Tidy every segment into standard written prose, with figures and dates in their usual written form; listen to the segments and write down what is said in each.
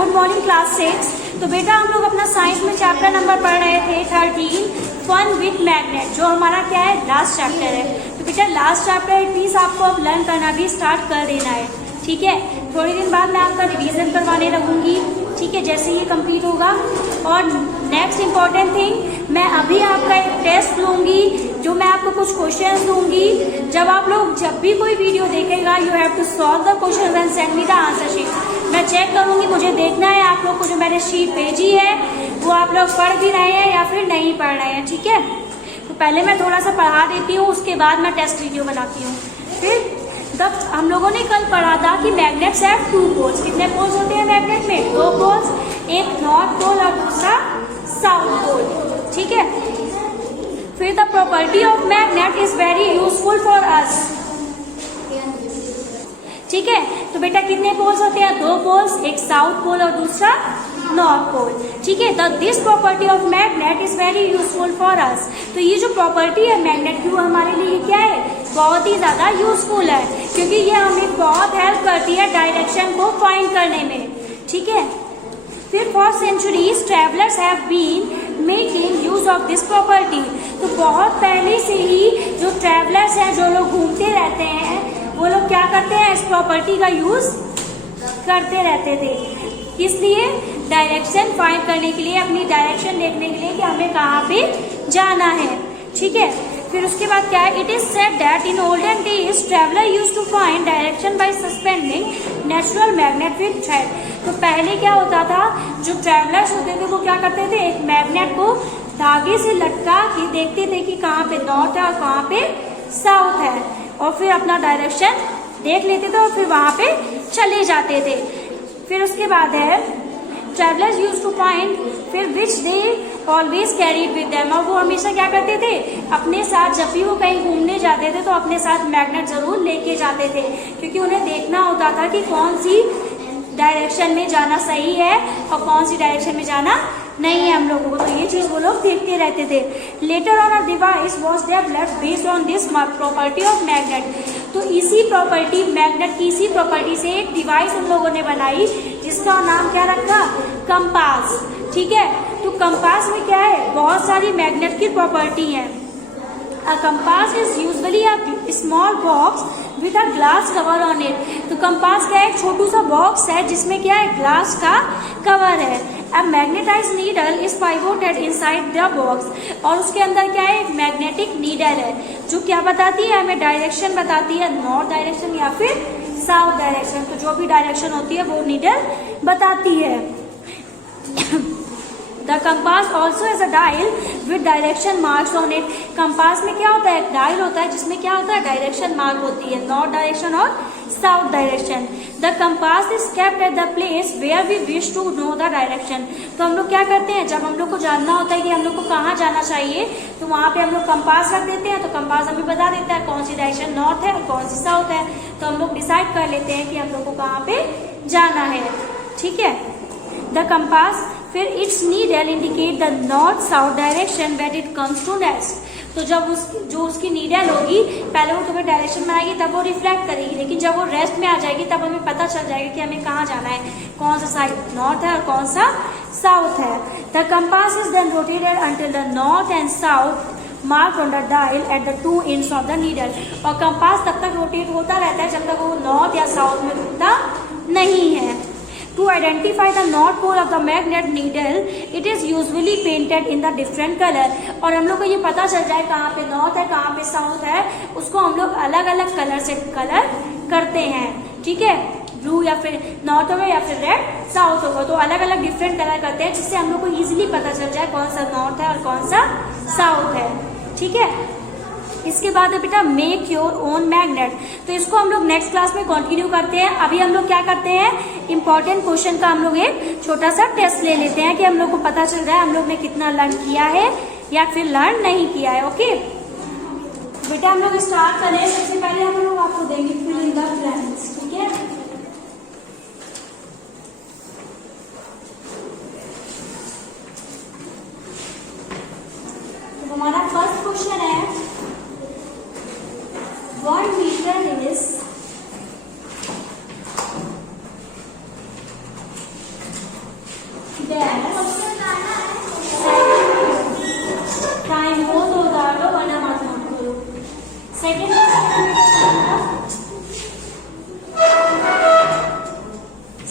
Good morning class 6। तो बेटा हम लोग अपना साइंस में चैप्टर नंबर पढ़ रहे थे 13 फन विथ मैग्नेट, जो हमारा क्या है लास्ट चैप्टर है। तो बेटा लास्ट चैप्टर प्लीज आपको अब लर्न करना भी स्टार्ट कर देना है, ठीक है। थोड़े दिन बाद मैं आपका रिवीजन करवाने लगूंगी, ठीक है, जैसे ये कंप्लीट होगा। और नेक्स्ट इम्पॉर्टेंट थिंग, मैं अभी आपका एक टेस्ट लूंगी, जो मैं आपको कुछ क्वेश्चंस दूंगी। जब आप लोग जब भी कोई वीडियो देखेगा, you have to solve the question and send me the answer sheet. मैं चेक करूंगी, मुझे देखना है आप लोग को जो मैंने शीट भेजी है वो आप लोग पढ़ भी रहे हैं या फिर नहीं पढ़ रहे हैं, ठीक है। तो पहले मैं थोड़ा सा पढ़ा देती हूँ, उसके बाद मैं टेस्ट वीडियो बनाती हूँ। फिर तब हम लोगों ने कल पढ़ा था कि मैग्नेट्स हैव 2 पोल्स। कितने पोल्स होते हैं मैग्नेट में? 2 पोल्स, एक नॉर्थ पोल और दूसरा साउथ पोल, ठीक है। फिर the property of magnet is very useful for us, ठीक है। तो बेटा कितने पोल्स होते हैं? 2 पोल्स, एक साउथ पोल और दूसरा नॉर्थ पोल, ठीक है। This property of magnet is very useful for us. तो ये जो प्रॉपर्टी है मैग्नेट की, वो हमारे लिए क्या है? बहुत ही ज्यादा यूजफुल है, क्योंकि ये हमें बहुत हेल्प करती है डायरेक्शन को फाइंड करने में, ठीक है। फिर for centuries travellers have been making use of this property. तो बहुत पहले से ही जो ट्रेवलर्स हैं, जो लोग घूमते रहते हैं, वो लोग क्या करते हैं? इस प्रॉपर्टी का यूज करते रहते थे। इसलिए डायरेक्शन फाइंड करने के लिए, अपनी डायरेक्शन देखने के लिए कि हमें कहाँ पे जाना है, ठीक है। फिर उसके बाद क्या है? It is said that in olden days traveller use to find direction by suspending natural magnet with thread. तो पहले क्या होता था, जो ट्रेवलर्स होते थे वो क्या करते थे? एक मैग्नेट को धागे से लटका के देखते थे कि कहाँ पे नॉर्थ है और कहाँ पे साउथ है, और फिर अपना डायरेक्शन देख लेते थे और फिर वहां पे चले जाते थे। फिर उसके बाद है ट्रेवलर्स यूज टू फाइंड, फिर which they always carried with them. और वो हमेशा क्या करते थे? अपने साथ जब भी वो कहीं घूमने जाते थे तो अपने साथ मैग्नेट जरूर लेके जाते थे, क्योंकि उन्हें देखना होता था कि कौन सी डायरेक्शन में जाना सही है और कौन सी डायरेक्शन में जाना नहीं है हम लोगों को। तो ये चीज वो लोग देखते रहते थे। Later on a device was developed based on this property of magnet. तो इसी प्रॉपर्टी, मैग्नेट की इसी प्रॉपर्टी से एक डिवाइस उन लोगों ने बनाई, जिसका नाम क्या रखा? कंपास, ठीक है। तो कंपास में क्या है? बहुत सारी मैग्नेट की प्रॉपर्टी है। A compass is usually a small box with a glass cover on it. तो कंपास क्या है? एक छोटू सा बॉक्स है जिसमें क्या है? ग्लास का कवर है। A magnetized needle is pivoted inside the box. और उसके अंदर क्या है? एक मैग्नेटिक नीडल है, जो क्या बताती है? हमें डायरेक्शन बताती है, नॉर्थ डायरेक्शन या फिर साउथ डायरेक्शन। तो जो भी डायरेक्शन होती है वो नीडल बताती है। The compass also has a dial with direction marks on it. Compass में क्या होता है? डायल होता है जिसमें क्या होता है? डायरेक्शन मार्क होती है, नॉर्थ डायरेक्शन और south direction. The compass is kept at the place where we wish to know the direction. तो हम लोग क्या करते हैं? जब हम लोग को जानना होता है कि हम लोग को कहाँ जाना चाहिए, तो वहाँ पे हम लोग कंपास रख देते हैं। तो कंपास हमें बता देता है कौन सी डायरेक्शन नॉर्थ है और कौन सी साउथ है। तो हम लोग डिसाइड कर लेते हैं कि हम लोग को कहाँ पे जाना है, ठीक है। द कंपास, फिर its needle indicate the north south direction when it comes to rest. तो जब जो उसकी नीडल होगी, पहले वो तुम्हें डायरेक्शन में आएगी तब वो रिफ्लेक्ट करेगी, लेकिन जब वो रेस्ट में आ जाएगी तब हमें पता चल जाएगा कि हमें कहाँ जाना है, कौन सा साइड नॉर्थ है और कौन सा साउथ है। The compass is then rotated until the north and south mark on the dial at the 2 ends of the needle. और कंपास तब तक रोटेट होता रहता है जब तक वो नॉर्थ या साउथ में रुकता नहीं है। To identify the north pole of the magnet needle, it is usually painted in the different color. और हम लोग को ये पता चल जाए कहाँ पे नॉर्थ है, कहाँ पे साउथ है, उसको हम लोग अलग अलग कलर से कलर करते हैं, ठीक है। ब्लू या फिर नॉर्थ होगा या फिर रेड साउथ होगा, तो अलग अलग डिफरेंट कलर करते हैं, जिससे हम लोग को इजीली पता चल जाए कौन सा नॉर्थ है और कौन सा साउथ है, ठीक है। इसके बाद है बेटा मेक योर ओन मैग्नेट। तो इसको हम लोग नेक्स्ट क्लास में कंटिन्यू करते हैं। अभी हम लोग क्या करते हैं? इंपॉर्टेंट क्वेश्चन का हम लोग एक छोटा सा टेस्ट ले लेते हैं कि हम लोग को पता चल रहा है हम लोग ने कितना लर्न किया है या फिर लर्न नहीं किया है, ओके। बेटा हम लोग स्टार्ट करें। सबसे पहले हम लोग आपको देंगे फिल इन द ब्लैंक्स, ठीक है। तो हमारा फर्स्ट क्वेश्चन है 1 meter is डैश टाइम हो तो उतार लो वरना मत नोट करो। Second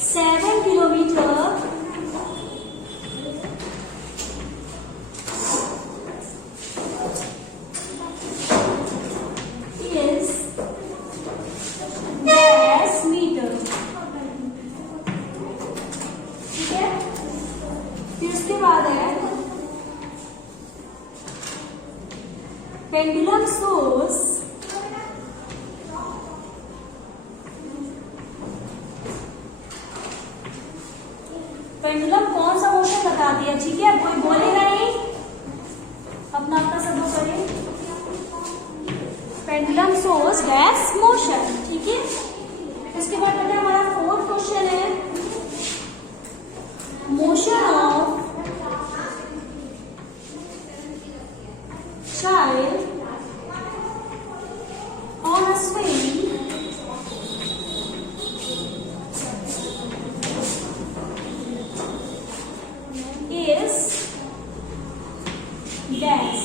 7 kilometre is dash metre. ठीक है, फिर उसके बाद है पेंडुलम सोर्स पेंडुलम कौन सा मोशन बता दिया। ठीक है, कोई बोलेगा नहीं, अपना अपना सब लोग करें। Pendulum source dash motion. ठीक है, इसके बाद बेटा हमारा फोर्थ क्वेश्चन है motion of child on a swing is dash।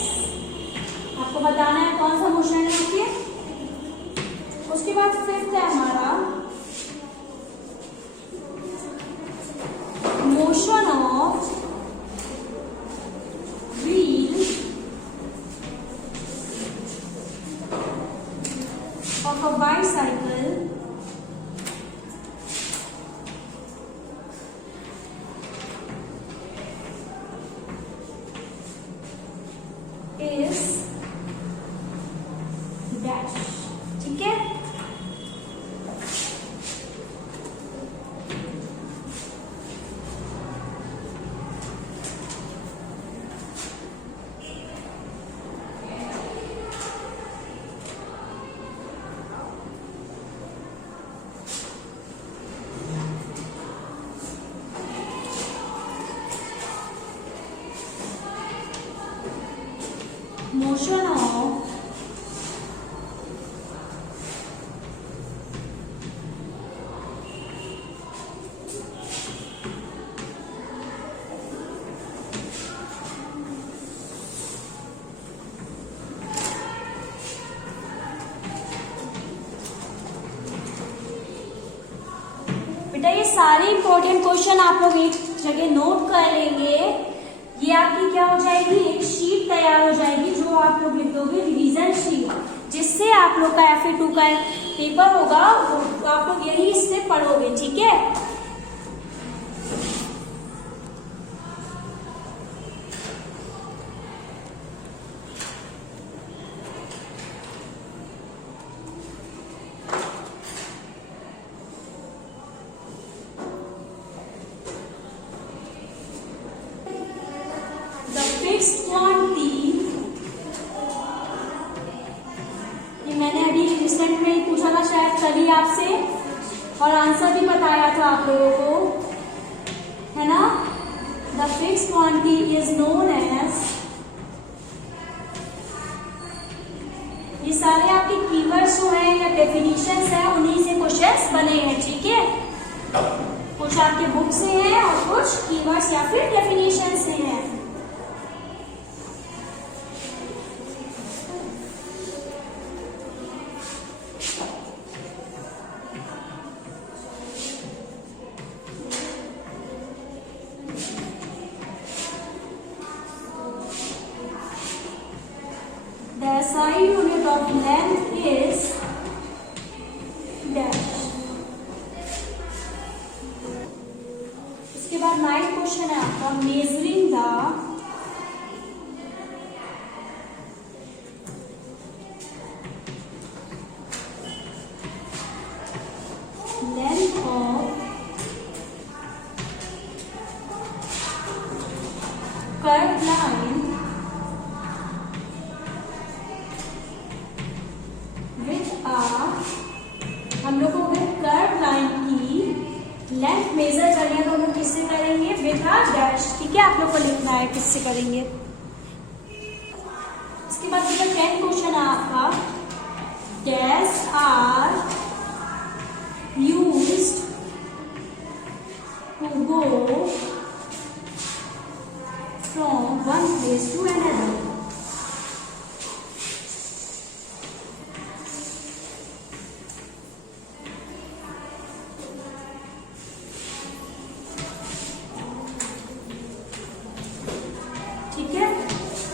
आपको बताना है कौन सा मोशन है। ठीक है, उसके बाद फिफ्थ है हमारा motion of wheel of a bicycle is dash। ठीक है, motion of बेटा ये सारे इंपॉर्टेंट क्वेश्चन आप लोग एक जगह नोट कर लेंगे। ये आपकी क्या हो जाएगी, एक शीट तैयार हो जाएगी जो आप लोग लिख दोगे रिवीजन शीट, जिससे आप लोग का FA2 का पेपर होगा वो आप लोग यही इससे पढ़ोगे। ठीक है, फिक्स्ड क्वांटिटी, ये मैंने अभी रिसेंट में ही पूछा था शायद कभी आपसे, और आंसर भी बताया था आप लोगों को, है ना। The fixed quantity is known as, ये सारे आपके कीवर्ड्स जो हैं या डेफिनेशंस हैं उन्हीं से क्वेश्चंस बने हैं। ठीक है, कुछ आपके बुक से हैं और कुछ कीवर्ड्स या फिर डेफिनेशन से हैं। The SI unit of length is dash। इसके बाद 9 क्वेश्चन है आपका measuring the length of curve line हम लोग को कर्व लाइन की लेंथ मेजर करनी है तो हम लोग किससे करेंगे, विद अ डैश। ठीक है, आप लोग को लिखना है किससे करेंगे। इसके बाद 10 क्वेश्चन है आपका, dash are used to go from one place to another. ठीक है,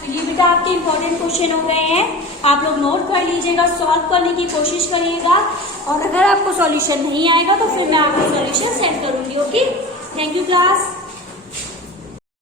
तो ये बेटा आपके इंपॉर्टेंट क्वेश्चन हो गए हैं, आप लोग नोट कर लीजिएगा, सॉल्व करने की कोशिश करिएगा, और अगर आपको सॉल्यूशन नहीं आएगा तो फिर मैं आपको सॉल्यूशन सेंड करूंगी। Okay, thank you class.